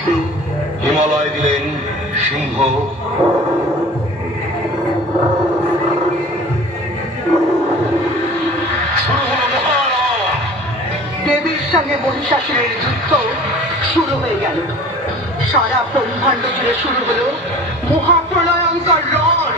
হাতে হিমালয় দিলেন সিংহ, শুরু হলো মহারণ। দেবীর সঙ্গে মহিষাসুরের যুদ্ধ শুরু হয়ে গেল। সারা ব্রহ্মাণ্ড জুড়ে শুরু হলো মহাপ্রলয়ঙ্কর রণ।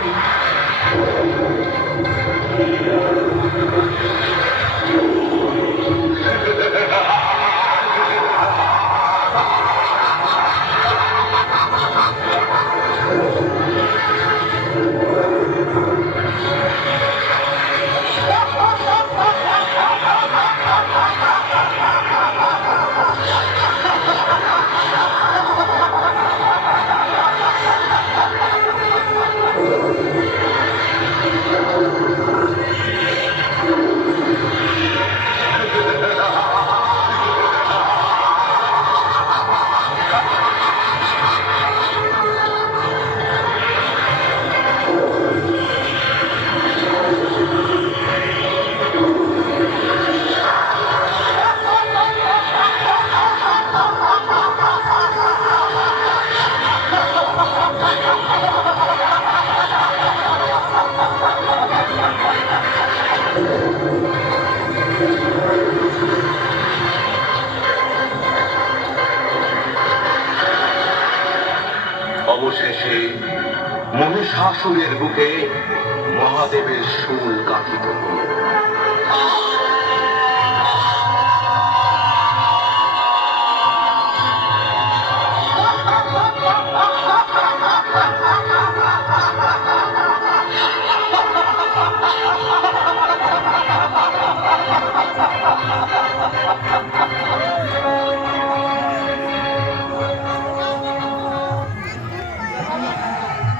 অবশেষে মহিষাসুরের বুকে মহাদেবের শূল গাঁথিত হল।